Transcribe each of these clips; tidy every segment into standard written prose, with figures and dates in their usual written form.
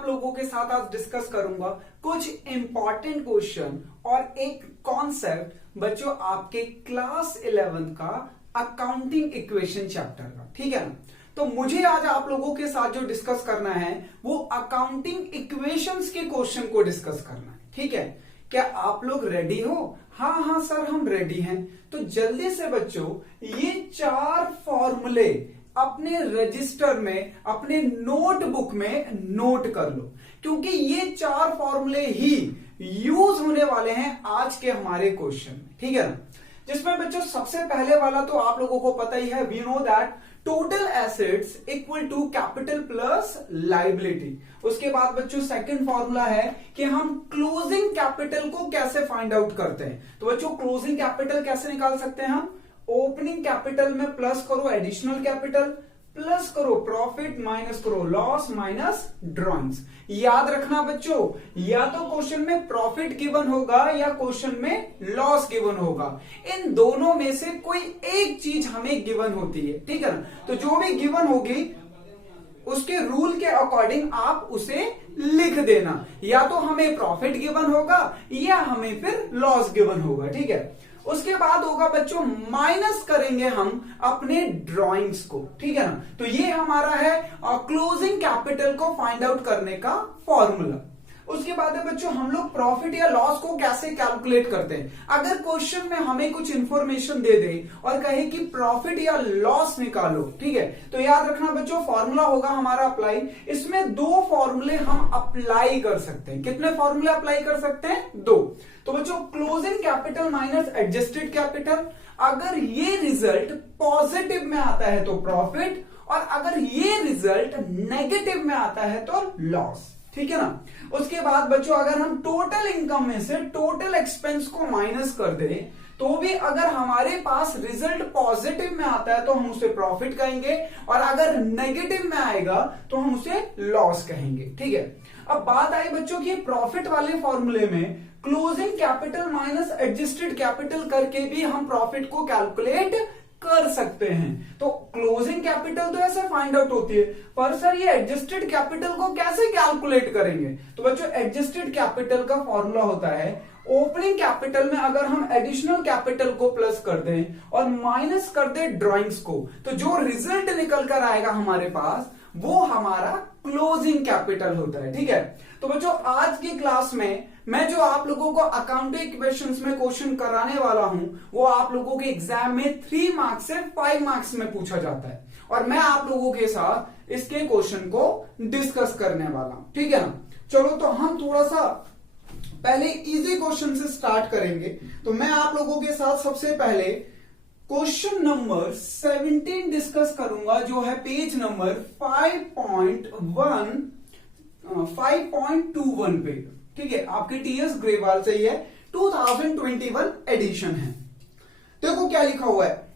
आप लोगों के साथ आज डिस्कस करूंगा कुछ इंपॉर्टेंट क्वेश्चन और एक कॉन्सेप्ट बच्चों आपके क्लास 11 का अकाउंटिंग इक्वेशन चैप्टर का, ठीक है ना। तो मुझे आज आप लोगों के साथ जो डिस्कस करना है वो अकाउंटिंग इक्वेशंस के क्वेश्चन को डिस्कस करना है, ठीक है। क्या आप लोग रेडी हो? हाँ सर हम रेडी हैं। तो जल्दी से बच्चों ये 4 फॉर्मूले अपने रजिस्टर में, अपने नोटबुक में नोट कर लो, क्योंकि ये 4 फॉर्मूले ही यूज होने वाले हैं आज के हमारे क्वेश्चन में, ठीक है ना। जिसमें बच्चों सबसे पहले वाला तो आप लोगों को पता ही है, we know that total assets equal to capital plus liability. उसके बाद बच्चों सेकंड फॉर्मूला है कि हम क्लोजिंग कैपिटल को कैसे फाइंड आउट करते हैं। तो बच्चों क्लोजिंग कैपिटल कैसे निकाल सकते हैं हम? ओपनिंग कैपिटल में प्लस करो एडिशनल कैपिटल, प्लस करो प्रॉफिट, माइनस करो लॉस, माइनस ड्रॉइंग्स। याद रखना बच्चों, या तो क्वेश्चन में प्रॉफिट गिवन होगा या क्वेश्चन में लॉस गिवन होगा। इन दोनों में से कोई एक चीज हमें गिवन होती है, ठीक है ना। तो जो भी गिवन होगी उसके रूल के अकॉर्डिंग आप उसे लिख देना, या तो हमें प्रॉफिट गिवन होगा या हमें फिर लॉस गिवन होगा, ठीक है। उसके बाद होगा बच्चों माइनस करेंगे हम अपने ड्राइंग्स को, ठीक है ना। तो ये हमारा है क्लोजिंग कैपिटल को फाइंड आउट करने का फॉर्मूला। उसके बाद है बच्चों हम लोग प्रॉफिट या लॉस को कैसे कैलकुलेट करते हैं। अगर क्वेश्चन में हमें कुछ इंफॉर्मेशन दे दे और कहे कि प्रॉफिट या लॉस निकालो, ठीक है, तो याद रखना बच्चों फॉर्मूला होगा हमारा अप्लाई। इसमें 2 फॉर्मूले हम अप्लाई कर सकते हैं। कितने फॉर्मूले अप्लाई कर सकते हैं? 2। तो बच्चों closing capital minus adjusted capital, अगर ये रिजल्ट पॉजिटिव में आता है तो प्रॉफिट, और अगर ये रिजल्ट नेगेटिव में आता है तो लॉस, ठीक है ना। उसके बाद बच्चों अगर हम टोटल इनकम में से टोटल एक्सपेंस को माइनस कर दें तो भी अगर हमारे पास रिजल्ट पॉजिटिव में आता है तो हम उसे प्रॉफिट कहेंगे, और अगर नेगेटिव में आएगा तो हम उसे लॉस कहेंगे, ठीक है। अब बात आई बच्चों की प्रॉफिट वाले फॉर्मूले में closing capital minus adjusted capital करके भी हम प्रॉफिट को कैलकुलेट कर सकते हैं। तो क्लोजिंग कैपिटल तो ऐसे फाइंड आउट होती है, पर सर ये एडजस्टेड कैपिटल को कैसे कैलकुलेट करेंगे? तो बच्चों एडजस्टेड कैपिटल का फॉर्मूला होता है ओपनिंग कैपिटल में अगर हम एडिशनल कैपिटल को प्लस कर दें और माइनस कर दें ड्राइंग्स को, तो जो रिजल्ट निकल कर आएगा हमारे पास वो हमारा क्लोजिंग कैपिटल होता है, ठीक है। तो बच्चों आज की क्लास में मैं जो आप लोगों को अकाउंटिंग इक्वेशंस में क्वेश्चन कराने वाला हूं वो आप लोगों के एग्जाम में 3 मार्क्स से 5 मार्क्स में पूछा जाता है, और मैं आप लोगों के साथ इसके क्वेश्चन को डिस्कस करने वाला हूं, ठीक है ना। चलो तो हम थोड़ा सा पहले इजी क्वेश्चन से स्टार्ट करेंगे। तो मैं आप लोगों के साथ सबसे पहले क्वेश्चन नंबर 17 डिस्कस करूंगा, जो है पेज नंबर 5.21 पे, ठीक है। आपके टीएस ग्रेवाल से है, 2021 एडिशन है। देखो क्या लिखा हुआ है।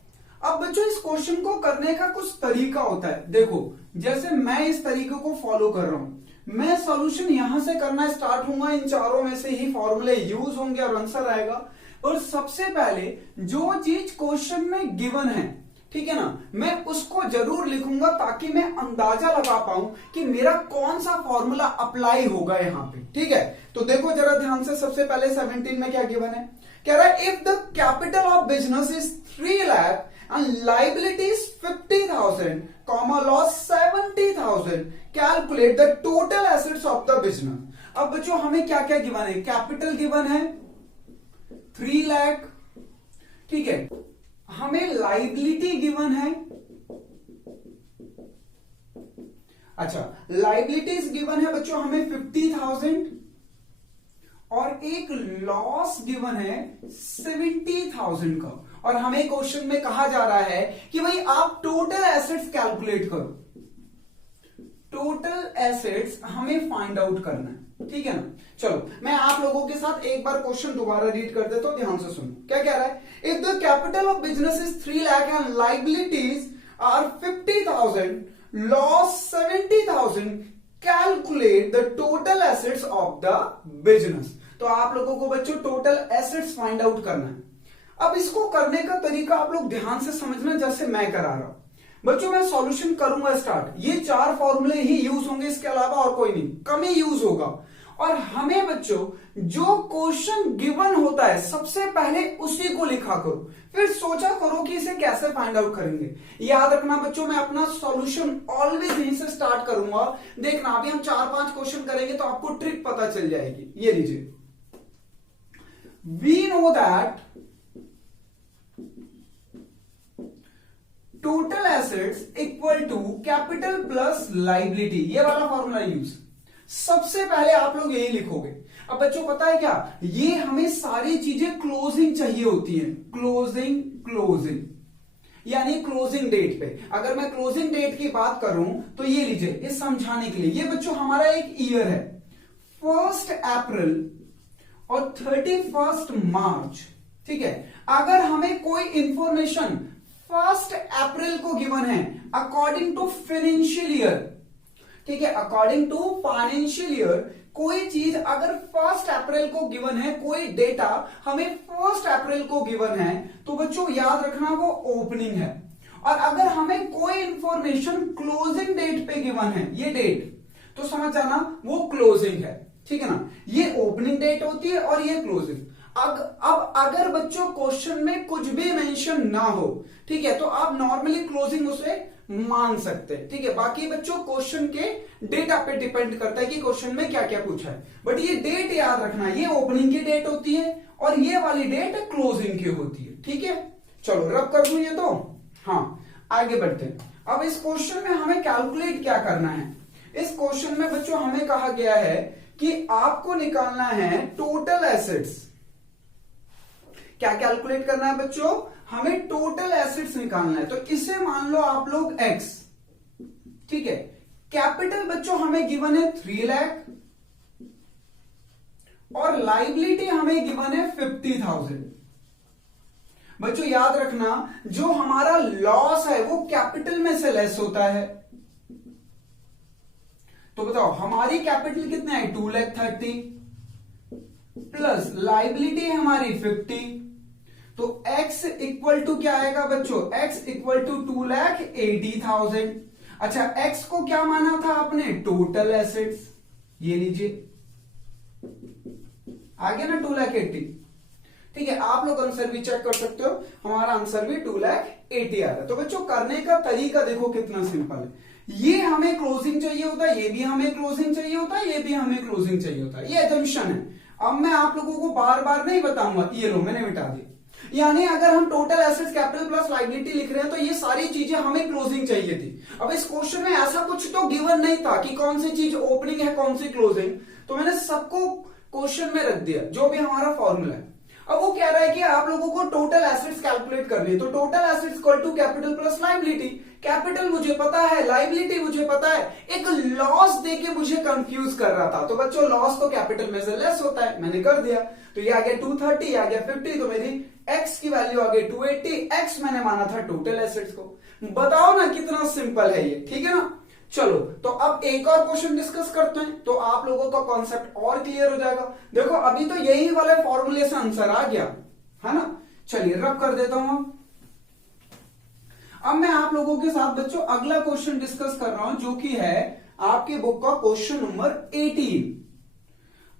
अब बच्चों इस क्वेश्चन को करने का कुछ तरीका होता है। देखो जैसे मैं इस तरीके को फॉलो कर रहा हूं, मैं सॉल्यूशन यहां से करना स्टार्ट होऊंगा, इन चारों में से ही फॉर्मूले यूज होंगे और आंसर आएगा। और सबसे पहले जो चीज क्वेश्चन में गिवन है, ठीक है ना, मैं उसको जरूर लिखूंगा ताकि मैं अंदाजा लगा पाऊं कि मेरा कौन सा फॉर्मूला अप्लाई होगा यहां पे, ठीक है। तो देखो जरा ध्यान से, सबसे पहले 17 में क्या गिवन है, कह रहा है if the capital of business is 3 lakh and liabilities 50,000 comma loss 70,000, calculate the total assets of the business. अब बच्चों हमें क्या क्या गिवन है? कैपिटल गिवन है 3 लाख, ठीक है। हमें लाइबिलिटी गिवन है, अच्छा लाइबिलिटीज गिवन है बच्चों हमें 50,000, और एक लॉस गिवन है 70,000 का। और हमें क्वेश्चन में कहा जा रहा है कि भाई आप टोटल एसेट्स कैलकुलेट करो, टोटल एसेट्स हमें फाइंड आउट करना है, ठीक है ना। चलो मैं आप लोगों के साथ एक बार क्वेश्चन दोबारा रीड कर देता हूं, ध्यान से सुनो। क्या कह रहा है? If the capital of business is 3 lakh and liabilities are 50,000, loss 70,000, calculate the total assets of the business. तो आप लोगों को बच्चों टोटल एसेट्स फाइंड आउट करना है। अब इसको करने का तरीका आप लोग ध्यान से समझना, जैसे मैं करा रहा हूं। बच्चों मैं सॉल्यूशन करूंगा स्टार्ट, ये 4 फॉर्मूले ही यूज होंगे, इसके अलावा और कोई नहीं, कम ही यूज होगा। और हमें बच्चों जो क्वेश्चन गिवन होता है सबसे पहले उसी को लिखा करो, फिर सोचा करो कि इसे कैसे फाइंड आउट करेंगे। याद रखना बच्चों, मैं अपना सॉल्यूशन ऑलवेज यहीं से स्टार्ट करूंगा। देखना अभी हम 4-5 क्वेश्चन करेंगे तो आपको ट्रिक पता चल जाएगी। ये लीजिए, we know that total assets equal to capital plus liability, ये वाला फॉर्मूला यूज सबसे पहले आप लोग यही लिखोगे। अब बच्चों पता है क्या, ये हमें सारी चीजें क्लोजिंग चाहिए होती हैं, क्लोजिंग यानी क्लोजिंग डेट पे। अगर मैं क्लोजिंग डेट की बात करूं तो ये लीजिए, इस समझाने के लिए, ये बच्चों हमारा एक ईयर है, 1 अप्रैल और 31 मार्च, ठीक है। अगर हमें कोई इंफॉर्मेशन 1 अप्रैल को गिवन है अकॉर्डिंग टू फाइनेंशियल ईयर, ठीक है, अकॉर्डिंग टू फाइनेंशियल ईयर कोई चीज अगर 1 अप्रैल को गिवन है, कोई डेटा हमें 1 अप्रैल को गिवन है, तो बच्चों याद रखना वो ओपनिंग है। और अगर हमें कोई इंफॉर्मेशन क्लोजिंग डेट पे गिवन है, ये डेट, तो समझ जाना वो क्लोजिंग है, ठीक है ना। ये ओपनिंग डेट होती है और ये क्लोजिंग। अब अगर बच्चों क्वेश्चन में कुछ भी मेंशन ना हो, ठीक है, तो आप नॉर्मली क्लोजिंग उसे मान सकते हैं, ठीक है। बाकी बच्चों क्वेश्चन के डेटा पे डिपेंड करता है कि क्वेश्चन में क्या क्या पूछा है, बट ये डेट याद रखना, ये ओपनिंग की डेट होती है और ये वाली डेट क्लोजिंग की होती है, ठीक है। चलो रब कर दूं ये तो, हाँ आगे बढ़ते हैं। अब इस क्वेश्चन में हमें कैलकुलेट क्या करना है। इस क्वेश्चन में बच्चों हमें कहा गया है कि आपको निकालना है टोटल एसेट्स। क्या कैलकुलेट करना है बच्चों, हमें टोटल एसेट्स निकालना है। तो इसे मान लो आप लोग x, ठीक है। कैपिटल बच्चों हमें गिवन है 3 लाख और लायबिलिटी हमें गिवन है 50,000। बच्चों याद रखना, जो हमारा लॉस है वो कैपिटल में से लेस होता है। तो बताओ हमारी कैपिटल कितना है, 2,30,000 प्लस लायबिलिटी है हमारी 50, तो x इक्वल टू क्या आएगा बच्चों, x इक्वल टू 2,80,000। अच्छा x को क्या माना था आपने, टोटल एसेट्स, ये लीजिए आगे ना 2,80,000, ठीक है। आप लोग आंसर भी चेक कर सकते हो, हमारा आंसर भी 2,80,000 आ रहा है। तो बच्चों करने का तरीका देखो कितना सिंपल है। ये हमें क्लोजिंग चाहिए होता है, ये भी हमें क्लोजिंग चाहिए होता है, ये भी हमें क्लोजिंग चाहिए होता है, ये एजम्पशन है। अब मैं आप लोगों को बार बार नहीं बताऊंगा, ये लो मैंने मिटा दी। यानी अगर हम total assets capital plus liability लिख रहे हैं तो ये सारी चीजें हमें क्लोजिंग चाहिए थी। अब इस क्वेश्चन में ऐसा कुछ तो गिवन नहीं था कि कौन सी चीज ओपनिंग है कौन सी क्लोजिंग, तो मैंने सबको क्वेश्चन में रख दिया जो भी हमारा फॉर्मूला है। अब वो कह रहा है कि आप लोगों को टोटल एसेट्स कैलकुलेट करनी है, तो total assets equal to capital plus liability. Capital मुझे पता है, लायबिलिटी मुझे पता है, एक लॉस देके मुझे कंफ्यूज कर रहा था। तो बच्चों लॉस तो कैपिटल में से लेस होता है, मैंने कर दिया। तो ये आ गया 230, ये आ गया 50, तो मेरी x की वैल्यू आ गई 280। x मैंने माना था टोटल एसेट्स को। बताओ ना कितना सिंपल है ये, ठीक है ना। चलो तो अब एक और क्वेश्चन डिस्कस करते हैं, तो आप लोगों का कॉन्सेप्ट और क्लियर हो जाएगा। देखो अभी तो यही वाले फॉर्मूले से आंसर आ गया है ना। चलिए रब कर देता हूं। अब मैं आप लोगों के साथ बच्चों अगला क्वेश्चन डिस्कस कर रहा हूं, जो कि है आपके बुक का क्वेश्चन नंबर 18।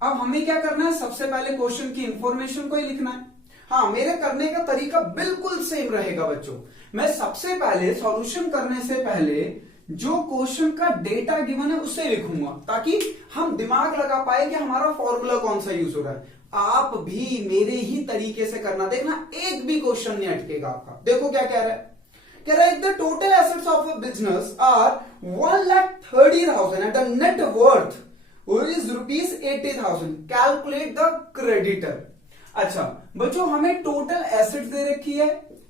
अब हमें क्या करना है, सबसे पहले क्वेश्चन की इंफॉर्मेशन को ही लिखना है। हाँ, मेरे करने का तरीका बिल्कुल सेम रहेगा बच्चों। मैं सबसे पहले सॉल्यूशन करने से पहले जो क्वेश्चन का डेटा गिवन है उसे लिखूंगा, ताकि हम दिमाग लगा पाए कि हमारा फॉर्मूला कौन सा यूज हो रहा है। आप भी मेरे ही तरीके से करना, देखना एक भी क्वेश्चन नहीं अटकेगा आपका। देखो क्या कह रहा है, कह रहा है the total assets of a business are 1,30,000 and the net worth is ₹80,000। Calculate the creditor. अच्छा बच्चों, हमें टोटल एसेट्स दे रखी है,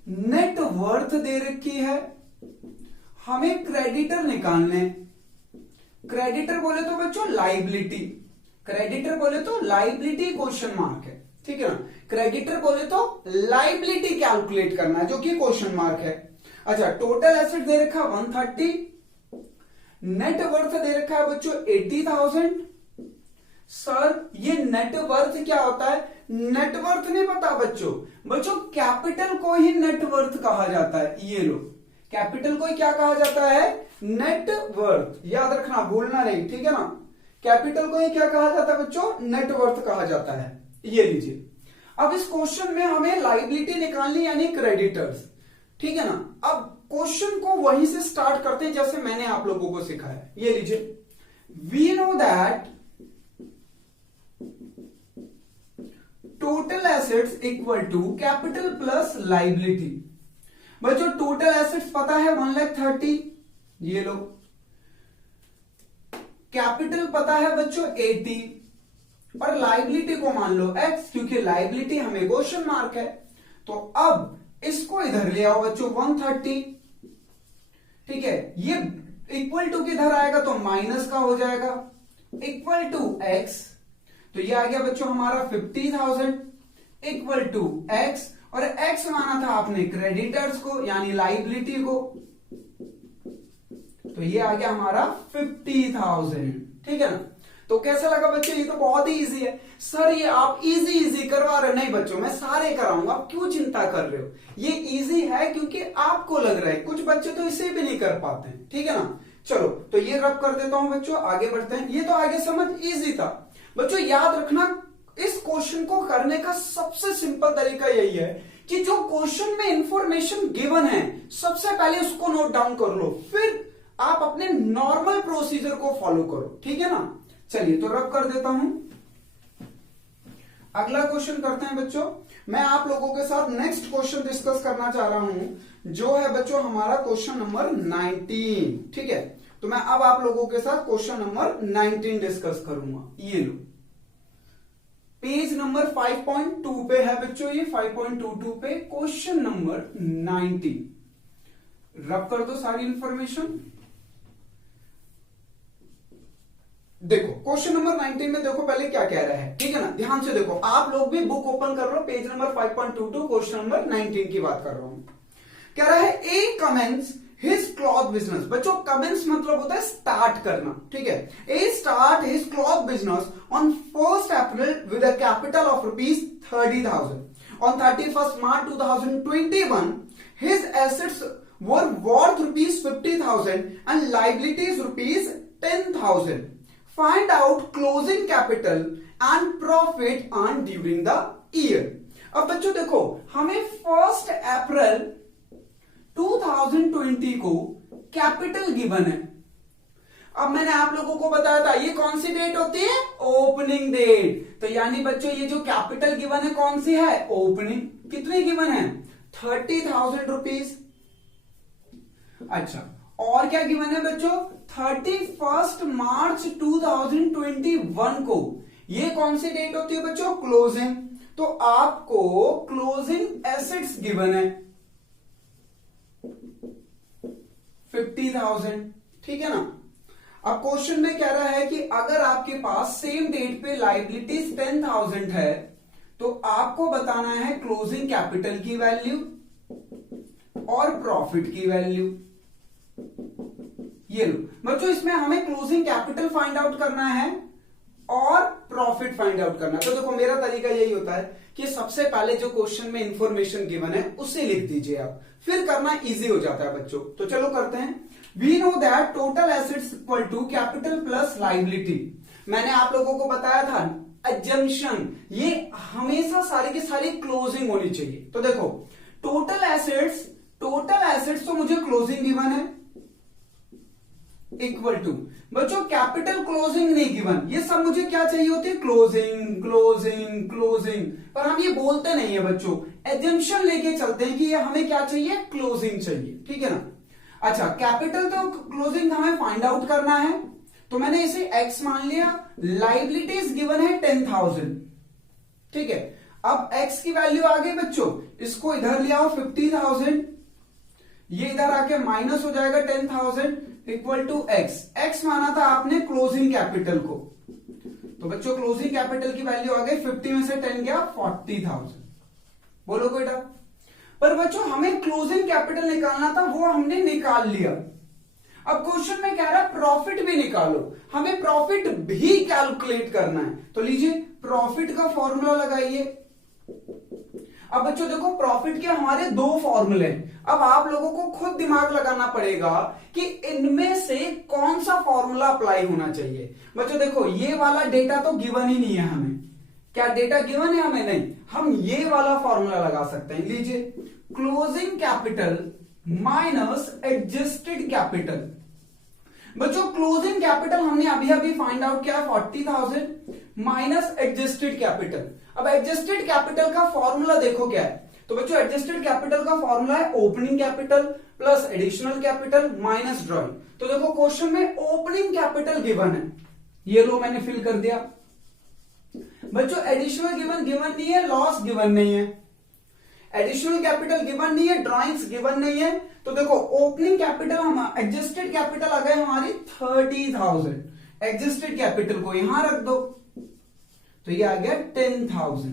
नेट वर्थ दे रखी है, हमें क्रेडिटर निकालने। क्रेडिटर बोले तो बच्चों लायबिलिटी, क्रेडिटर बोले तो लायबिलिटी क्वेश्चन मार्क है, ठीक है ना। क्रेडिटर बोले तो लायबिलिटी कैलकुलेट करना है, जो कि क्वेश्चन मार्क है। अच्छा टोटल एसेट दे रखा 130, नेट वर्थ दे रखा है बच्चों 80,000। सर ये नेट वर्थ क्या होता है, नेटवर्थ नहीं पता बच्चों। बच्चों कैपिटल को ही नेटवर्थ कहा जाता है। ये लो, कैपिटल को ही क्या कहा जाता है, नेट वर्थ, याद रखना भूलना नहीं, ठीक है ना। कैपिटल को ही क्या कहा जाता है बच्चों, नेट वर्थ कहा जाता है। ये लीजिए, अब इस क्वेश्चन में हमें लायबिलिटी निकालनी यानी क्रेडिटर्स, ठीक है ना। अब क्वेश्चन को वहीं से स्टार्ट करते हैं जैसे मैंने आप लोगों को सिखाया। ये लीजिए, we know that total assets equal to capital plus liability. बच्चों टोटल एसेट्स पता है 1,30,000, ये लो। कैपिटल पता है बच्चों 80, और लायबिलिटी को मान लो x, क्योंकि लायबिलिटी हमें क्वेश्चन मार्क है। तो अब इसको इधर ले आओ बच्चों 130, ठीक है। ये इक्वल टू किधर आएगा तो माइनस का हो जाएगा, इक्वल टू x, तो ये आ गया बच्चों हमारा 50,000 इक्वल टू x, और x माना था आपने क्रेडिटर्स को यानी लायबिलिटी को, तो ये आ गया हमारा 50,000, ठीक है ना। तो कैसा लगा बच्चों, ये तो बहुत ही इजी है। सर ये आप इजी करवा रहे, नहीं बच्चों मैं सारे कराऊंगा, आप क्यों चिंता कर रहे हो। ये इजी है क्योंकि आपको लग रहा है, कुछ बच्चे तो इसे भी नहीं कर पाते हैं, ठीक है ना। चलो तो ये रब कर देता हूं बच्चों, आगे बढ़ते हैं। ये तो आगे समझ इजी था बच्चों। याद रखना इस क्वेश्चन को करने का सबसे सिंपल तरीका यही है कि जो क्वेश्चन में इंफॉर्मेशन गिवन है सबसे पहले उसको नोट डाउन कर लो, फिर आप अपने नॉर्मल प्रोसीजर को फॉलो करो, ठीक है ना। चलिए तो रब कर देता हूं, अगला क्वेश्चन करते हैं बच्चों। मैं आप लोगों के साथ नेक्स्ट क्वेश्चन डिस्कस करना चाह रहा हूं, जो है बच्चों हमारा क्वेश्चन नंबर 19, ठीक है। तो मैं अब आप लोगों के साथ क्वेश्चन नंबर 19 डिस्कस करूंगा। ये लो, पेज नंबर 5.2 पे है बच्चों, ये 5.22 पे क्वेश्चन नंबर 19। रब कर दो सारी इंफॉर्मेशन। देखो क्वेश्चन नंबर 19 में देखो पहले क्या कह रहा है, ठीक है ना। ध्यान से देखो, आप लोग भी बुक ओपन कर लो, पेज नंबर 5.22 क्वेश्चन नंबर 19 की बात कर रहा हूं। कह रहा है A commences his cloth business. बच्चों कमेंस मतलब होता है स्टार्ट करना, ठीक है। A start his cloth business on 1st April with a capital of ₹30,000। On 31st March 2021 his assets were worth ₹50,000 and liabilities ₹10,000। Find out closing capital and profit earned during the year। अब बच्चों देखो, हमें 1st April 2020 को capital given है। अब मैंने आप लोगों को बताया था ये कौन सी डेट होती है, ओपनिंग डेट। तो यानी बच्चों ये जो कैपिटल गिवन है कौन सी है, ओपनिंग। कितनी गिवन है, 30,000 रुपीज। अच्छा, और क्या गिवन है बच्चों, 31st March 2021 को। ये कौन सी डेट होती है बच्चों, क्लोजिंग। तो आपको क्लोजिंग एसेट्स गिवन है 50,000, ठीक है ना। अब क्वेश्चन में कह रहा है कि अगर आपके पास सेम डेट पे लायबिलिटीज 10,000 है तो आपको बताना है क्लोजिंग कैपिटल की वैल्यू और प्रॉफिट की वैल्यू। ये लो बच्चों, इसमें हमें क्लोजिंग कैपिटल फाइंड आउट करना है और प्रॉफिट फाइंड आउट करना है। तो देखो मेरा तरीका यही होता है कि सबसे पहले जो क्वेश्चन में इंफॉर्मेशन गिवन है उसे लिख दीजिए आप, फिर करना इजी हो जाता है बच्चों। तो चलो करते हैं। We know that total assets equal to capital plus liability. मैंने आप लोगों को बताया था अजम्पशन, ये हमेशा सारी की सारी क्लोजिंग होनी चाहिए। तो देखो टोटल एसेट्स तो मुझे क्लोजिंग गिवन है इक्वल टू, बच्चों कैपिटल क्लोजिंग नहीं गिवन। ये सब मुझे क्या चाहिए होती है, क्लोजिंग क्लोजिंग क्लोजिंग, पर हम ये बोलते नहीं है बच्चों, एजम्पशन लेके चलते हैं कि ये हमें क्या चाहिए, क्लोजिंग चाहिए, ठीक है ना। अच्छा, कैपिटल तो क्लोजिंग हमें फाइंड आउट करना है, तो मैंने इसे x मान लिया। लायबिलिटीज गिवन है 10,000, ठीक है। अब x की वैल्यू आ गई बच्चों, इसको इधर ले आओ 50,000, ये इधर आके माइनस हो जाएगा 10,000 इक्वल टू x माना था आपने क्लोजिंग कैपिटल को। तो बच्चों क्लोजिंग कैपिटल की वैल्यू आ गई 50 में से 10 गया 40,000। बोलो कोई डाउट। पर बच्चों हमें क्लोजिंग कैपिटल निकालना था, वो हमने निकाल लिया। अब क्वेश्चन में कह रहा है प्रॉफिट भी निकालो, हमें प्रॉफिट भी कैलकुलेट करना है। तो लीजिए प्रॉफिट का फॉर्मूला लगाइए। अब बच्चों देखो प्रॉफिट के हमारे दो फॉर्मूले हैं। अब आप लोगों को खुद दिमाग लगाना पड़ेगा कि इनमें से कौन सा फॉर्मूला अप्लाई होना चाहिए। बच्चों देखो ये वाला डेटा तो गिवन ही नहीं है हमें। क्या डेटा गिवन है हमें? नहीं। हम ये वाला फॉर्मूला लगा सकते हैं। लीजिए, closing capital minus adjusted capital. बच्चों क्लोजिंग कैपिटल हमने अभी अभी फाइंड आउट किया 40,000 माइनस एडजस्टेड कैपिटल। अब एडजस्टेड कैपिटल का फॉर्मूला देखो क्या है। तो बच्चों एडजस्टेड कैपिटल का फॉर्मूला है opening capital plus additional capital minus drawing. तो देखो क्वेश्चन में ओपनिंग कैपिटल गिवन है, ये लो मैंने फिल कर दिया। बच्चों एडिशनल गिवन नहीं है, लॉस गिवन नहीं है, एडिशनल कैपिटल गिवन नहीं है, ड्रॉइंग्स गिवन नहीं है। तो देखो ओपनिंग कैपिटल हम एडजस्टेड कैपिटल आ गए हमारी 30,000। एडजस्टेड कैपिटल को यहां रख दो तो ये आ गया 10,000।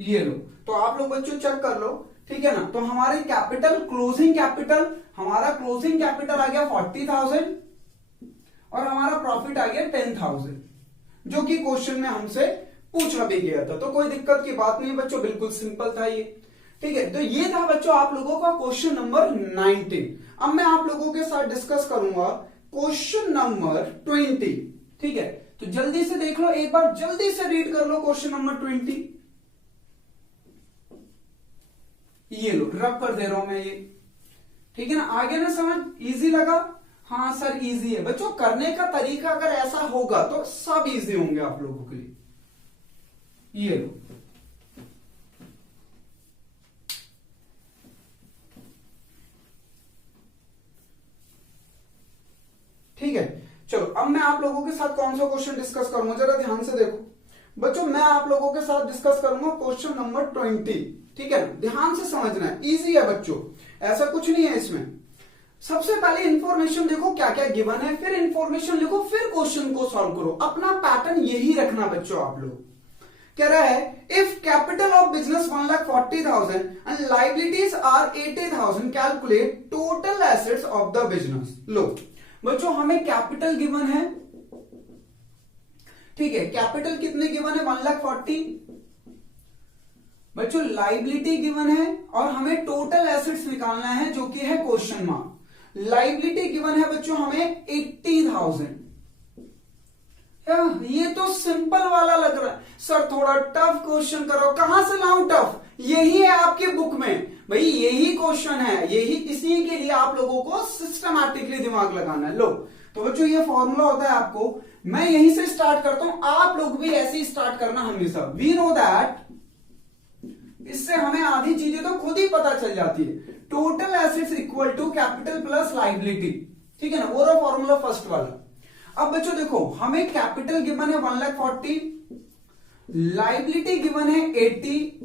ये लो, तो आप लोग बच्चों चेक कर लो, ठीक है ना। तो हमारे कैपिटल क्लोजिंग कैपिटल, हमारा क्लोजिंग कैपिटल आ गया 40,000 और हमारा प्रॉफिट आ गया 10,000, जो कि क्वेश्चन में हमसे पूछा भी गया था। तो कोई दिक्कत की बात नहीं बच्चों, बिल्कुल सिंपल था ये, ठीक है। तो ये था बच्चों आप लोगों का क्वेश्चन नंबर 19। अब मैं आप लोगों के साथ डिस्कस करूंगा क्वेश्चन नंबर 20, ठीक है। तो जल्दी से देख लो, एक बार जल्दी से रीड कर लो क्वेश्चन नंबर 20। ये लो रब कर दे रहा हूं मैं ये, ठीक है ना। आगे ना समझ, इजी लगा? हाँ सर इजी है बच्चों, करने का तरीका अगर ऐसा होगा तो सब इजी होंगे आप लोगों के लिए। ये लो, ठीक है। चलो अब मैं आप लोगों के साथ कौन सा क्वेश्चन डिस्कस करूंगा, जरा ध्यान से देखो बच्चों। मैं आप लोगों के साथ डिस्कस करूंगा क्वेश्चन नंबर 20, ठीक है। ध्यान से समझना है, इजी है बच्चों, ऐसा कुछ नहीं है इसमें। सबसे पहले इंफॉर्मेशन देखो क्या क्या गिवन है, फिर इंफॉर्मेशन लिखो, फिर क्वेश्चन को सॉल्व करो। अपना पैटर्न यही रखना बच्चों आप लोग। कह रहा है if capital of business 1,40,000 and liabilities are 80,000 calculate total assets of the business. लो बच्चों हमें कैपिटल गिवन है, ठीक है। कैपिटल कितने गिवन है? 1,40,000। बच्चों लाइबिलिटी गिवन है और हमें टोटल एसेट्स निकालना है जो कि है क्वेश्चन मार्क। लाइबिलिटी गिवन है बच्चों हमें 80,000। ये तो सिंपल वाला लग रहा है सर, थोड़ा टफ क्वेश्चन करो। कहां से लाऊं टफ? यही है आपके बुक में भाई, यही क्वेश्चन है, यही इसी के लिए आप लोगों को सिस्टमैटिकली दिमाग लगाना है। लो तो बच्चों ये फॉर्मूला होता है आपको, मैं यहीं से स्टार्ट करता हूं, आप लोग भी ऐसे ही स्टार्ट करना हमेशा। वी नो दैट, इससे हमें आधी चीजें तो खुद ही पता चल जाती है। Total assets equal to capital plus liability, ठीक है ना, वो रहा फॉर्मूला फर्स्ट वाला। अब बच्चों देखो हमें कैपिटल गिवन है 1,40,000, लाइबिलिटी गिवन है 80,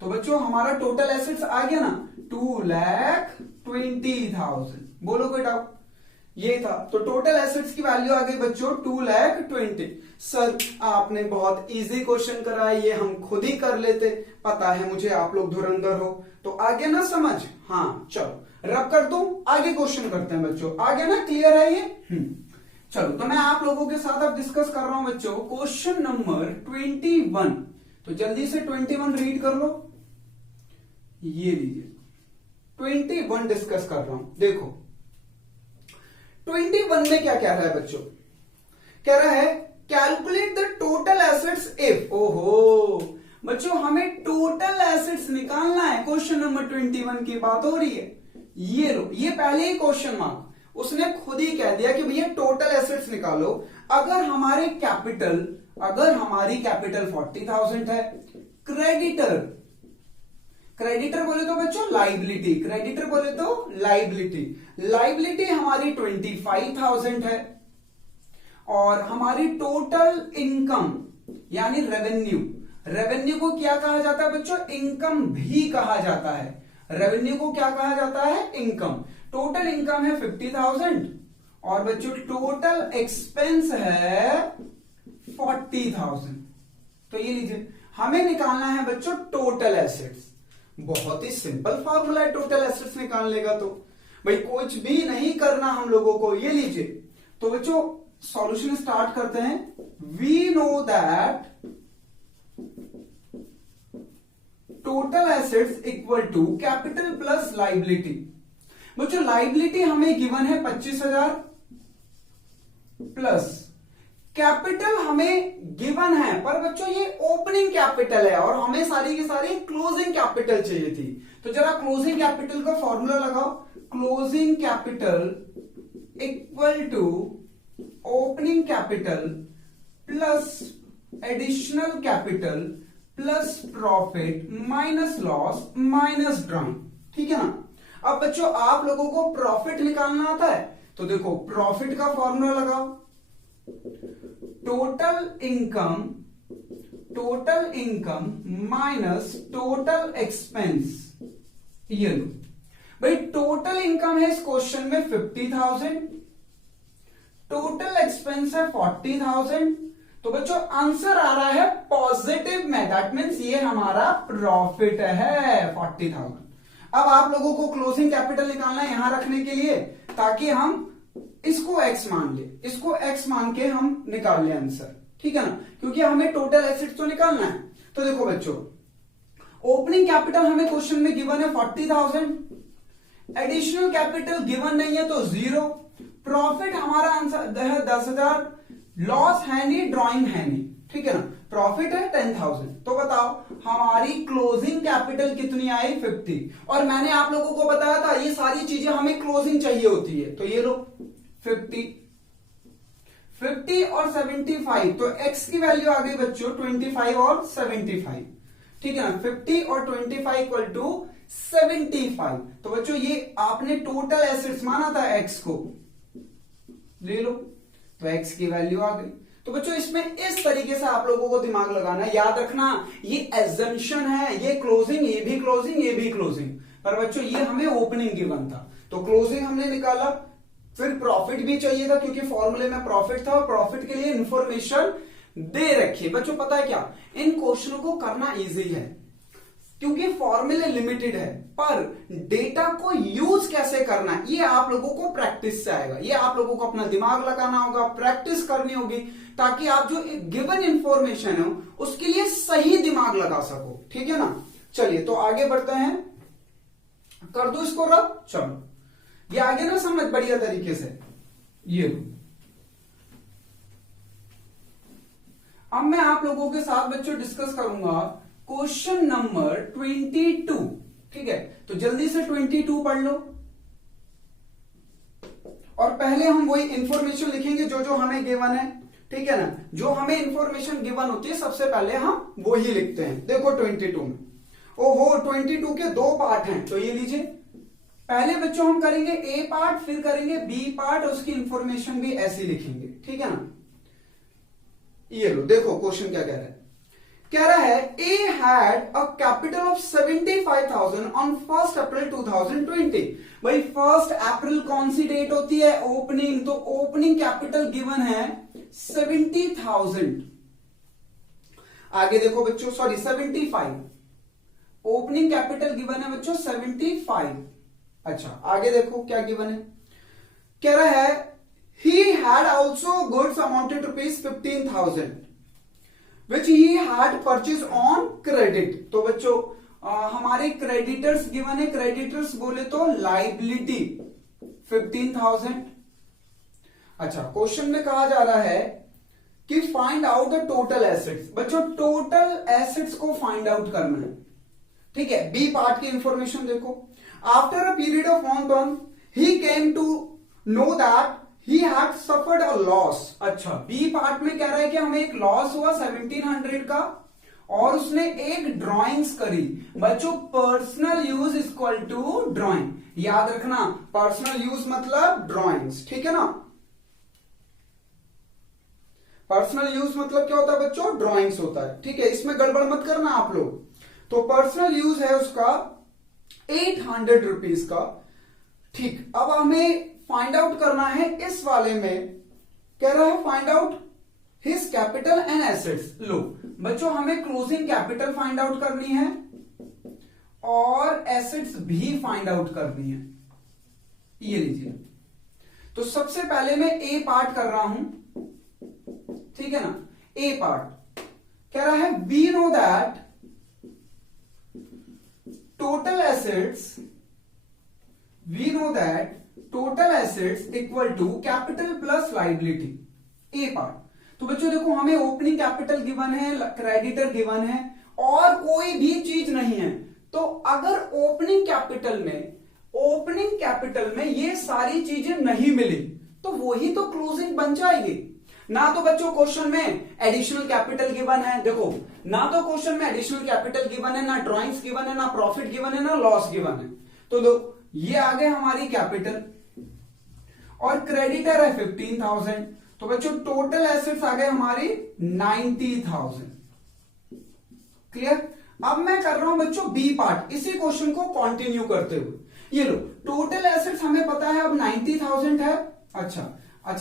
तो बच्चों हमारा टोटल एसेट्स आ गया ना 2,20,000। बोलो कोई डाउट? ये था, तो टोटल एसेट्स की वैल्यू आ गई बच्चों 2,20,000। सर आपने बहुत इजी क्वेश्चन करा है, ये हम खुद ही कर लेते, पता है मुझे आप लोग धुरंधर हो। तो आगे ना समझ, हाँ चलो रब कर दूं, आगे क्वेश्चन करते हैं बच्चों। आगे ना क्लियर है ये? चलो तो मैं आप लोगों के साथ अब डिस्कस कर रहा हूं बच्चों क्वेश्चन नंबर 21। तो जल्दी से 21 रीड कर लो। ये लीजिए 21 डिस्कस कर रहा हूं। देखो 21 में क्या कह रहा है बच्चों? कह रहा है calculate the total assets if. ओहो बच्चों हमें टोटल एसेट्स निकालना है, क्वेश्चन नंबर 21 की बात हो रही है। ये लो, ये पहले ही क्वेश्चन मार्क, उसने खुद ही कह दिया कि भैया टोटल एसेट्स निकालो। अगर हमारी कैपिटल 40,000 है, क्रेडिटर बोले तो बच्चों लाइबिलिटी, क्रेडिटर बोले तो लाइबिलिटी हमारी 25,000 है, और हमारी टोटल इनकम यानी रेवेन्यू को क्या कहा जाता है बच्चों? इनकम भी कहा जाता है। रेवेन्यू को क्या कहा जाता है? इनकम। टोटल इनकम है 50,000 और बच्चों टोटल एक्सपेंस है 40,000। तो ये लीजिए, हमें निकालना है बच्चों टोटल एसेट्स। बहुत ही सिंपल फॉर्मूला है टोटल एसेट्स निकालने का, तो भाई कुछ भी नहीं करना हम लोगों को। ये लीजिए, तो बच्चों सॉल्यूशन स्टार्ट करते हैं। We know that total assets equal to capital plus liability. बच्चों लाइबिलिटी हमें गिवन है 25,000 प्लस कैपिटल हमें गिवन है, पर बच्चों ये ओपनिंग कैपिटल है और हमें सारी की सारी क्लोजिंग कैपिटल चाहिए थी। तो जरा क्लोजिंग कैपिटल का फॉर्मूला लगाओ। Closing capital equal to opening capital plus additional capital plus profit minus loss minus drawing. ठीक है ना। अब बच्चों आप लोगों को प्रॉफिट निकालना आता है, तो देखो प्रॉफिट का फॉर्मूला लगाओ। Total income minus total expense. ये लो भाई, टोटल इनकम है इस क्वेश्चन में 50,000, टोटल एक्सपेंस है 40,000। तो बच्चों आंसर आ रहा है पॉजिटिव में, दैट मीन्स ये हमारा प्रॉफिट है 40,000। अब आप लोगों को क्लोजिंग कैपिटल निकालना है यहां रखने के लिए, ताकि हम इसको x मान ले, इसको x मान के हम निकाल ले आंसर। ठीक है ना, क्योंकि हमें टोटल एसेट्स तो निकालना है। तो देखो बच्चों, ओपनिंग कैपिटल हमें क्वेश्चन में गिवन है 40,000, एडिशनल कैपिटल गिवन नहीं है तो 0, प्रॉफिट हमारा आंसर है 10,000, लॉस है नहीं, ड्रॉइंग है नहीं। ठीक है ना, प्रॉफिट है 10,000। तो बताओ हमारी क्लोजिंग कैपिटल कितनी आई? 50। और मैंने आप लोगों को बताया था ये सारी चीजें हमें क्लोजिंग चाहिए होती है। तो ये लो 50 और 75, तो x की वैल्यू आ गई बच्चों 25 और 75। ठीक है ना, 50 और 25 इक्वल टू 75। तो बच्चों ये आपने टोटल एसेट्स माना था x को, ले लो, तो x की वैल्यू आ गई। तो बच्चों इसमें इस तरीके से आप लोगों को दिमाग लगाना है। याद रखना ये एजम्पशन है, ये क्लोजिंग, ये भी क्लोजिंग, ये भी क्लोजिंग, पर बच्चों ये हमें ओपनिंग गिवन था। तो क्लोजिंग हमने निकाला, फिर प्रॉफिट भी चाहिए था क्योंकि फॉर्मूले में प्रॉफिट था, और प्रॉफिट के लिए इंफॉर्मेशन दे रखी। बच्चों पता है क्या, इन क्वेश्चनों को करना इजी है क्योंकि फॉर्मूले लिमिटेड है, पर डेटा को यूज कैसे करना है ये आप लोगों को प्रैक्टिस से आएगा। ये आप लोगों को अपना दिमाग लगाना होगा, प्रैक्टिस करनी होगी, ताकि आप जो गिवन इंफॉर्मेशन है उसके लिए सही दिमाग लगा सको। ठीक है ना। चलिए तो आगे बढ़ते हैं, कर दो इसको रब। चलो ये आगे ना समझ बढ़िया तरीके से। ये अब मैं आप लोगों के साथ बच्चों डिस्कस करूंगा क्वेश्चन नंबर 22। ठीक है, तो जल्दी से 22 पढ़ लो, और पहले हम वही इंफॉर्मेशन लिखेंगे जो जो हमें गिवन है। ठीक है ना, जो हमें इंफॉर्मेशन गिवन होती है सबसे पहले हम वही लिखते हैं। देखो 22 में, ओहो 22 के 2 पार्ट हैं, तो ये लीजिए। पहले बच्चों हम करेंगे ए पार्ट, फिर करेंगे बी पार्ट, उसकी इंफॉर्मेशन भी ऐसी लिखेंगे। ठीक है ना। ये लो, देखो क्वेश्चन क्या कह रहा है। कह रहा है A had a capital of 75,000 on 1 April 2020। भाई 1 अप्रैल कौन सी डेट होती है? ओपनिंग। तो ओपनिंग कैपिटल गिवन है 70,000। आगे देखो बच्चों, सॉरी 75, ओपनिंग कैपिटल गिवन है बच्चों 75। अच्छा आगे देखो क्या गिवन है। कह रहा है he had also goods amounted to rupees 15,000 which he had purchased on credit। तो बच्चों हमारे क्रेडिटर्स गिवन है, क्रेडिटर्स बोले तो लाइबिलिटी 15,000। अच्छा क्वेश्चन में कहा जा रहा है कि find out the total assets. बच्चों टोटल एसेट्स को फाइंड आउट करना है। ठीक है, बी पार्ट की इंफॉर्मेशन देखो। After a period of 1 month he came to know that he had suffered a loss. अच्छा बी पार्ट में कह रहा है कि हमें एक लॉस हुआ 1700 का, और उसने एक ड्राइंग्स करी। बच्चों personal use equal to drawing, याद रखना पर्सनल यूज मतलब ड्राइंग्स। ठीक है ना, पर्सनल यूज मतलब क्या होता है बच्चों? ड्राइंग्स होता है। ठीक है, इसमें गड़बड़ मत करना आप लोग। तो पर्सनल यूज है उसका 800 रुपीज का। ठीक, अब हमें फाइंड आउट करना है इस वाले में, कह रहा है find out his capital and assets. लो बच्चों हमें क्लोजिंग कैपिटल फाइंड आउट करनी है और एसेट्स भी फाइंड आउट करनी है। ये लीजिए, तो सबसे पहले मैं ए पार्ट कर रहा हूं। ठीक है ना, ए पार्ट कह रहा है we know that total assets, we know that total assets equal to capital plus liability, A part. तो बच्चों देखो हमें ओपनिंग कैपिटल गिवन है, क्रेडिटर गिवन है और कोई भी चीज नहीं है। तो अगर ओपनिंग कैपिटल में ये सारी चीजें नहीं मिली तो वही तो क्लोजिंग बन जाएगी ना। तो बच्चों क्वेश्चन में एडिशनल कैपिटल गिवन है, देखो ना तो क्वेश्चन में एडिशनल कैपिटल गिवन है, ना ड्राइंग्स गिवन है, ना प्रॉफिट गिवन है, ना लॉस गिवन है। तो दो ये आ गए हमारी कैपिटल और क्रेडिटर है 15,000। तो बच्चों टोटल एसेट्स आ गए हमारी 90,000। क्लियर। अब मैं कर रहा हूं बच्चों बी पार्ट, इसी क्वेश्चन को कंटिन्यू करते हुए। ये लो टोटल एसेट्स हमें पता है अब 90,000 है। अच्छा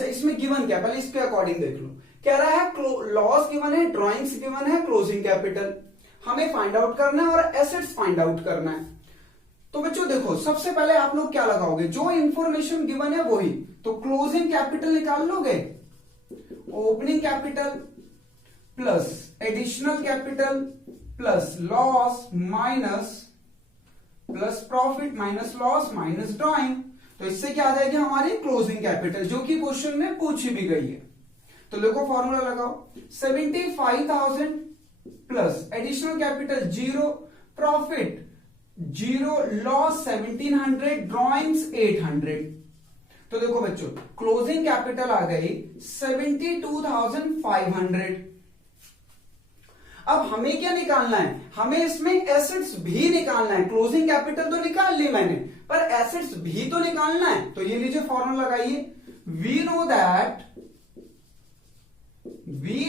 इसमें गिवन क्या, पहले इसके अकॉर्डिंग देख लो। कह रहा है लॉस गिवन है, ड्राइंग्स गिवन है, क्लोजिंग कैपिटल हमें फाइंड आउट करना है और एसेट्स फाइंड आउट करना है। तो बच्चों देखो सबसे पहले आप लोग क्या लगाओगे, जो इंफॉर्मेशन गिवन है वही। तो क्लोजिंग कैपिटल निकाल लोगे, opening capital plus additional capital plus loss minus plus profit minus loss minus drawing. तो इससे क्या आ जाएगी हमारी क्लोजिंग कैपिटल, जो कि क्वेश्चन में पूछी भी गई है। तो देखो फॉर्मूला लगाओ, 75,000 plus additional capital 0, profit 0, loss 1700, drawings 800। तो देखो बच्चों क्लोजिंग कैपिटल आ गई 72,500। अब हमें क्या निकालना है, हमें इसमें एसेट्स भी निकालना है। क्लोजिंग कैपिटल तो निकाल ली मैंने, पर एसेट्स भी तो निकालना है। तो ये लीजिए फॉर्मूला लगाइए, we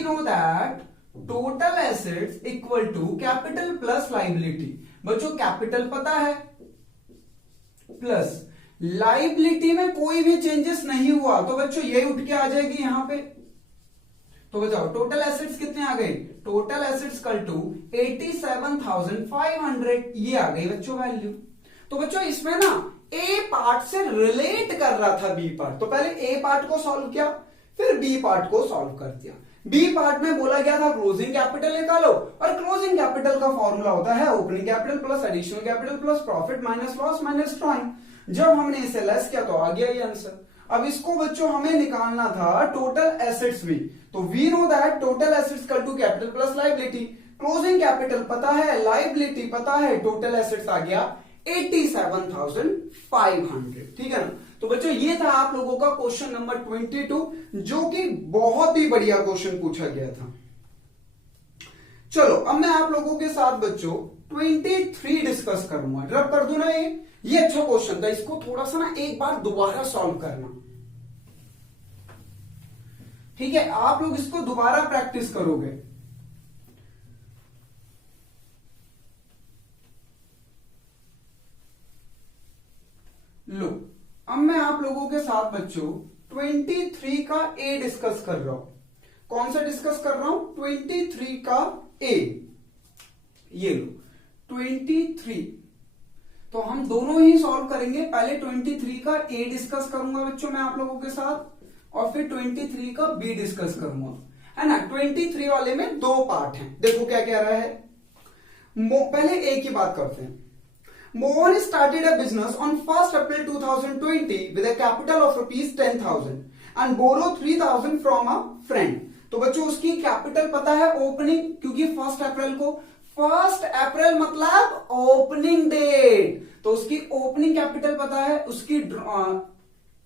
know that total assets equal to capital plus liability. बच्चों कैपिटल पता है प्लस लाइबिलिटी में कोई भी चेंजेस नहीं हुआ, तो बच्चों ये उठ के आ जाएगी यहां पे। तो बताओ टोटल एसेट्स कितने आ गए, टोटल एसेट्स कल टू 87,500, ये आ गई बच्चों वैल्यू। तो बच्चों इसमें ना ए पार्ट से रिलेट कर रहा था बी पार्ट, तो पहले ए पार्ट को सॉल्व किया फिर बी पार्ट को सॉल्व कर दिया। बी पार्ट में बोला गया था क्लोजिंग कैपिटल निकालो, और क्लोजिंग कैपिटल का फॉर्मूला होता है opening capital plus additional capital plus profit minus loss minus drawing. जब हमने इसे लेस किया तो आ गया ये आंसर। अब इसको बच्चों हमें निकालना था टोटल एसेट्स भी। तो we know that total assets equal to capital plus liability. Closing capital पता है, लायबिलिटी पता है, टोटल एसेट्स आ गया 87,500। ठीक है ना। तो बच्चों ये था आप लोगों का क्वेश्चन नंबर 22, जो कि बहुत ही बढ़िया क्वेश्चन पूछा गया था। चलो अब मैं आप लोगों के साथ बच्चों 23 डिस्कस करूंगा। ड्रॉप कर दूं ना, ये अच्छा क्वेश्चन था, इसको थोड़ा सा ना एक बार दोबारा सॉल्व करना। ठीक है, आप लोग इसको दोबारा प्रैक्टिस करोगे। लो अब मैं आप लोगों के साथ बच्चों 23 का ए डिस्कस कर रहा हूं। कौन सा डिस्कस कर रहा हूं, 23 का ए। ये लो 23, तो हम दोनों ही सॉल्व करेंगे। पहले 23 का ए डिस्कस करूंगा बच्चों मैं आप लोगों के साथ, और फिर 23 का बी डिस्कस करूंगा, है ना। 23 वाले में दो पार्ट हैं। देखो क्या कह रहा है, पहले ए की बात करते हैं। Mohan started a business on 1st April 2020 with a capital of rupees 10,000 and borrowed 3,000 from a friend। तो बच्चों उसकी कैपिटल पता है ओपनिंग, क्योंकि 1 अप्रैल को, 1 अप्रैल मतलब ओपनिंग डेट, तो उसकी ओपनिंग कैपिटल पता है,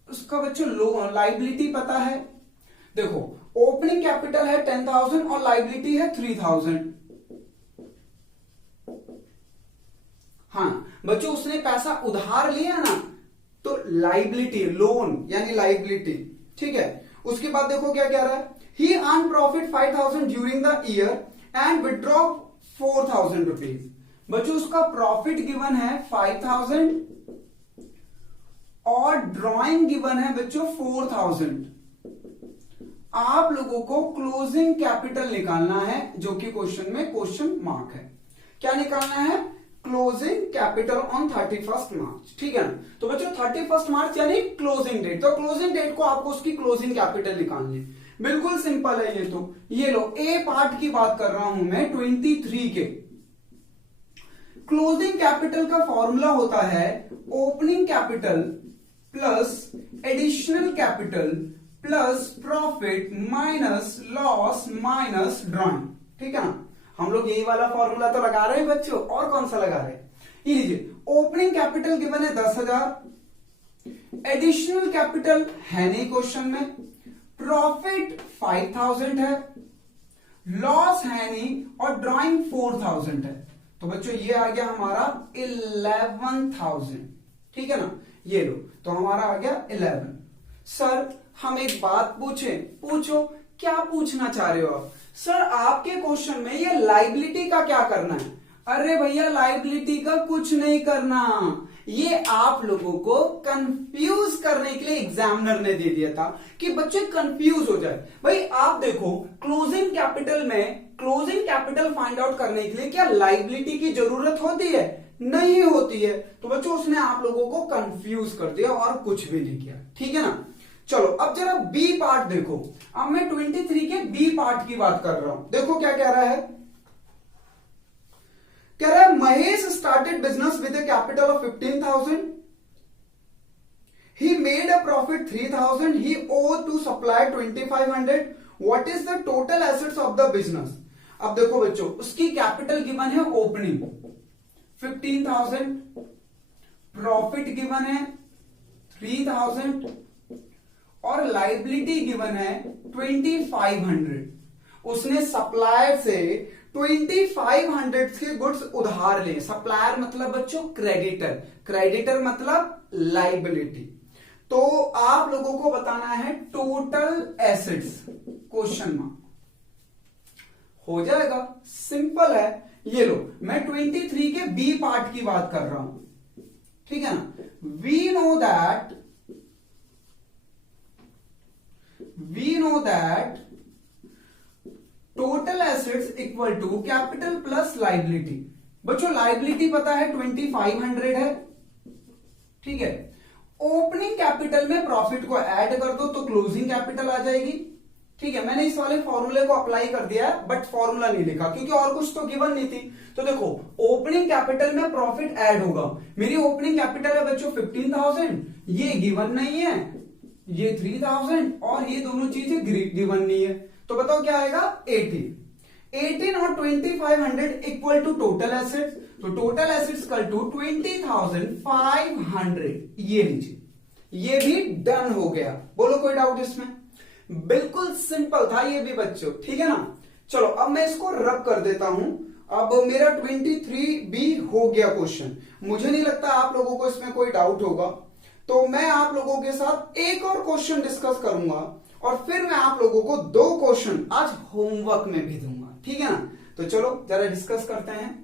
उसका बच्चों लाइबिलिटी पता है। देखो ओपनिंग कैपिटल है 10,000 और लाइबिलिटी है 3,000। हाँ बच्चों उसने पैसा उधार लिया ना, तो लाइबिलिटी, लोन यानी लाइबिलिटी। ठीक है, उसके बाद देखो क्या कह रहा है, he earn profit 5,000 during the year and withdraw 4,000 rupees. बच्चों उसका प्रॉफिट गिवन है 5,000 और ड्रॉइंग गिवन है बच्चों 4,000। आप लोगों को क्लोजिंग कैपिटल निकालना है, जो कि क्वेश्चन में क्वेश्चन मार्क है। क्या निकालना है, क्लोजिंग कैपिटल ऑन 31 मार्च। ठीक है ना। तो बच्चों 31 मार्च यानी क्लोजिंग डेट, तो क्लोजिंग डेट को आपको उसकी क्लोजिंग कैपिटल निकालनी है। बिल्कुल सिंपल है ये तो। ये लो ए पार्ट की बात कर रहा हूं मैं 23 के। क्लोजिंग कैपिटल का फॉर्मूला होता है opening capital plus additional capital plus profit minus loss minus drawing. ठीक है ना, हम लोग यही वाला फॉर्मूला तो लगा रहे हैं बच्चों, और कौन सा लगा रहे हैं? ये लीजिए, ओपनिंग कैपिटल गिवन है 10,000, एडिशनल कैपिटल है नहीं क्वेश्चन में, प्रॉफिट 5,000 है, लॉस है नहीं, और ड्रॉइंग 4,000 है। तो बच्चों ये आ गया हमारा 11,000। ठीक है ना, ये लो, तो हमारा आ गया 11। सर हम एक बात पूछो, क्या पूछना चाह रहे हो आप? सर आपके क्वेश्चन में ये लायबिलिटी का क्या करना है? अरे भैया लायबिलिटी का कुछ नहीं करना, ये आप लोगों को कंफ्यूज करने के लिए एग्जामिनर ने दे दिया था कि बच्चे कंफ्यूज हो जाए। भाई आप देखो, क्लोजिंग कैपिटल में क्लोजिंग कैपिटल फाइंड आउट करने के लिए क्या लायबिलिटी की जरूरत होती है? नहीं होती है। तो बच्चों उसने आप लोगों को कंफ्यूज कर दिया और कुछ भी नहीं किया। ठीक है ना, चलो अब जरा बी पार्ट देखो। अब मैं 23 के बी पार्ट की बात कर रहा हूं। देखो क्या कह रहा है, कह रहा है Mahesh started business with A capital of 15,000, he made a profit 3,000, he owed to supplier 2,500, what is the total assets of the business? अब देखो बच्चों, उसकी कैपिटल गिवन है ओपनिंग 15,000, प्रॉफिट गिवन है 3,000 और लायबिलिटी गिवन है 2,500। उसने सप्लायर से 2,500 के गुड्स उधार लिए। सप्लायर मतलब बच्चों क्रेडिटर, क्रेडिटर मतलब लायबिलिटी। तो आप लोगों को बताना है टोटल एसेट्स, क्वेश्चन मार्क। हो जाएगा, सिंपल है। ये लो, मैं 23 के बी पार्ट की बात कर रहा हूं। ठीक है ना, we know that total assets equal to capital plus liability. बच्चों लायबिलिटी पता है 2,500 है। ठीक है, ओपनिंग कैपिटल में प्रॉफिट को ऐड कर दो तो क्लोजिंग कैपिटल आ जाएगी। ठीक है, मैंने इस वाले फॉर्मूले को अप्लाई कर दिया है, बट फॉर्मूला नहीं लिखा क्योंकि और कुछ तो गिवन नहीं थी। तो देखो, ओपनिंग कैपिटल में प्रॉफिट ऐड होगा। मेरी ओपनिंग कैपिटल है बच्चों 15,000, ये गिवन नहीं है, ये 3,000 और ये दोनों चीजें गिवन नहीं है। तो बताओ क्या आएगा? 18 और 2,500 इक्वल टू टोटल एसेट्स। तो टोटल एसेट्स इक्वल टू 20,500। ये लीजिए, ये भी डन हो गया। बोलो कोई डाउट इसमें? बिल्कुल सिंपल था ये भी बच्चों। ठीक है ना, चलो अब मैं इसको रब कर देता हूं। अब मेरा 23B हो गया क्वेश्चन। मुझे नहीं लगता आप लोगों को इसमें कोई डाउट होगा। तो मैं आप लोगों के साथ एक और क्वेश्चन डिस्कस करूंगा और फिर मैं आप लोगों को 2 क्वेश्चन आज होमवर्क में भी दूंगा। ठीक है ना, तो चलो जरा डिस्कस करते हैं।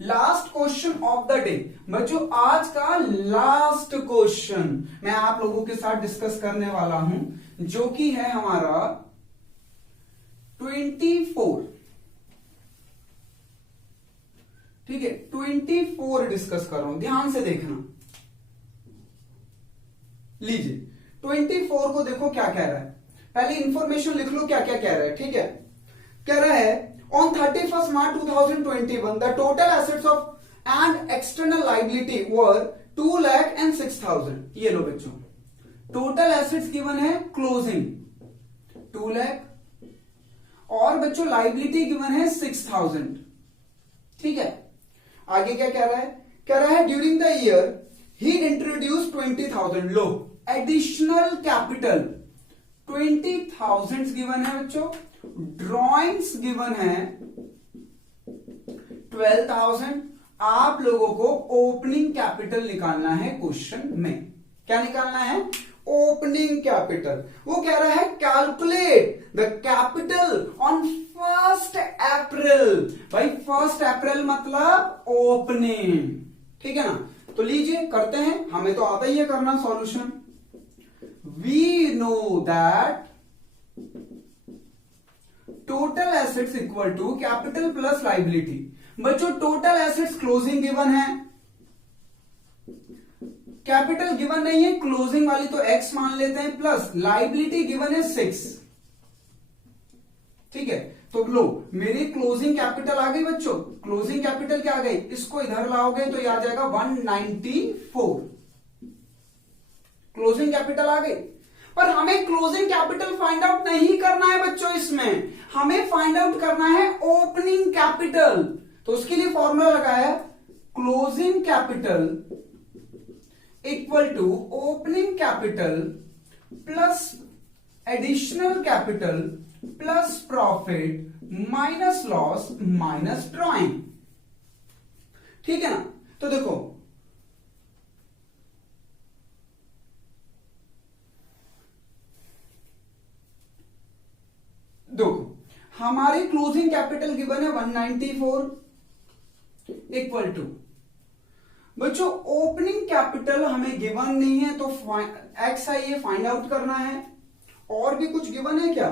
Last question of the day बच्चों, आज का लास्ट क्वेश्चन मैं आप लोगों के साथ डिस्कस करने वाला हूं, जो कि है हमारा 24। ठीक है, 24 डिस्कस कर रहा हूं, ध्यान से देखना। लीजिए 24 को देखो क्या कह रहा है। पहले इंफॉर्मेशन लिख लो क्या क्या कह रहा है। ठीक है, कह रहा है on 31st March 2021 the total assets of and external liability were 2,06,000। ये लो बच्चों, टोटल एसेट्स गिवन है क्लोजिंग 2 लाख और बच्चों लाइबिलिटी गिवन है 6,000। ठीक है, आगे क्या कह रहा है? कह रहा है during the year he introduce 20,000। Low, additional capital 20,000 given है बच्चों, ड्रॉइंग्स गिवन है 12,000। आप लोगों को ओपनिंग कैपिटल निकालना है क्वेश्चन में। क्या निकालना है? Opening capital. वो कह रहा है कैलकुलेट द कैपिटल ऑन 1 अप्रैल। भाई 1 अप्रैल मतलब ओपनिंग। ठीक है ना, तो लीजिए करते हैं, हमें तो आता ही है करना solution. We know that total assets equal to capital plus liability. बच्चों टोटल एसेट्स क्लोजिंग गिवन है, कैपिटल गिवन नहीं है, क्लोजिंग वाली तो x मान लेते हैं, प्लस लाइबिलिटी गिवन है 6। ठीक है, तो लो मेरी क्लोजिंग कैपिटल आ गई बच्चों, क्लोजिंग कैपिटल क्या आ गई, इसको इधर लाओगे तो ये आ जाएगा 194, क्लोजिंग कैपिटल आ गई। पर हमें क्लोजिंग कैपिटल फाइंड आउट नहीं करना है बच्चों, इसमें हमें फाइंड आउट करना है ओपनिंग कैपिटल। तो उसके लिए फॉर्मूला लगाया closing capital equal to opening capital plus additional capital plus profit minus loss minus drawing. ठीक है ना। तो देखो हमारी क्लोजिंग कैपिटल गिवन है 194 इक्वल टू, बच्चों ओपनिंग कैपिटल हमें गिवन नहीं है तो एक्स है ये फाइंड आउट करना है। और भी कुछ गिवन है क्या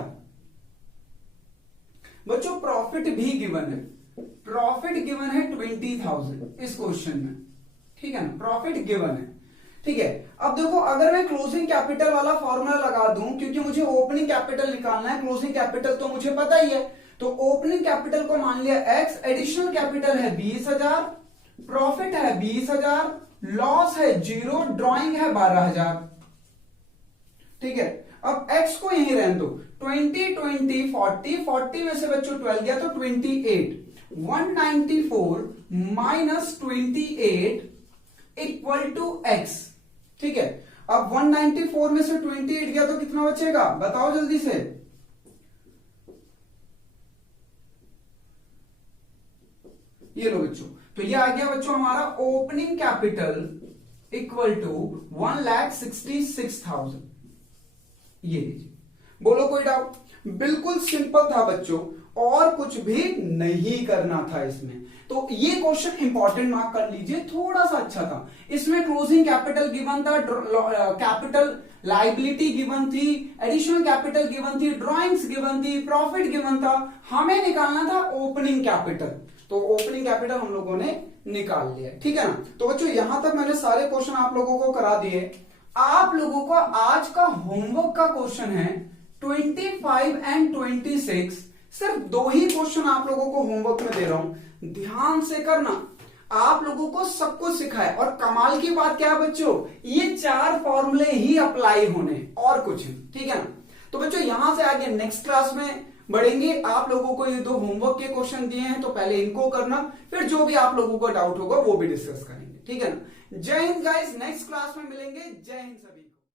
बच्चों, प्रॉफिट भी गिवन है, प्रॉफिट गिवन है 20,000 इस क्वेश्चन में। ठीक है ना, प्रॉफिट गिवन है। ठीक है, अब देखो अगर मैं क्लोजिंग कैपिटल वाला फॉर्मूला लगा दूं, क्योंकि मुझे ओपनिंग कैपिटल निकालना है, क्लोजिंग कैपिटल तो मुझे पता ही है, तो ओपनिंग कैपिटल को मान लिया x, एडिशनल कैपिटल है 20,000, प्रॉफिट है 20,000, लॉस है 0, ड्रॉइंग है 12,000। ठीक है, अब x को यहीं रहने दो, 20 20 40, 40 में से बच्चों 12 गया तो 28, 194 माइनस 28 इक्वल टू x। ठीक है, अब 194 में से 28 गया तो कितना बचेगा बताओ जल्दी से, ये लो बच्चों, तो ये आ गया बच्चों हमारा ओपनिंग कैपिटल इक्वल टू 1,66,000। ये लीजिए, बोलो कोई डाउट। बिल्कुल सिंपल था बच्चों, और कुछ भी नहीं करना था इसमें। तो ये क्वेश्चन इंपॉर्टेंट मार्क कर लीजिए, थोड़ा सा अच्छा था। इसमें क्लोजिंग कैपिटल गिवन था, कैपिटल लाइबिलिटी गिवन थी, एडिशनल कैपिटल गिवन थी, ड्रॉइंग्स गिवन थी, प्रॉफिट गिवन था। हमें निकालना था ओपनिंग कैपिटल, तो ओपनिंग कैपिटल हम लोगों ने निकाल लिया। ठीक है ना। तो बच्चों यहां तक मैंने सारे क्वेश्चन आप लोगों को करा दिए। आप लोगों को आज का होमवर्क का क्वेश्चन है 25 एंड 26। सिर्फ 2 ही क्वेश्चन आप लोगों को होमवर्क में दे रहा हूं, ध्यान से करना। आप लोगों को सब कुछ सिखाए, और कमाल की बात क्या है बच्चों, ये 4 फॉर्मूले ही अप्लाई होने, और कुछ नहीं। ठीक है ना। तो बच्चों यहां से आगे नेक्स्ट क्लास में बढ़ेंगे। आप लोगों को ये 2 होमवर्क के क्वेश्चन दिए हैं, तो पहले इनको करना, फिर जो भी आप लोगों को डाउट होगा वो भी डिस्कस करेंगे। ठीक है ना। जय हिंद गाइस, नेक्स्ट क्लास में मिलेंगे। जय हिंद सभी।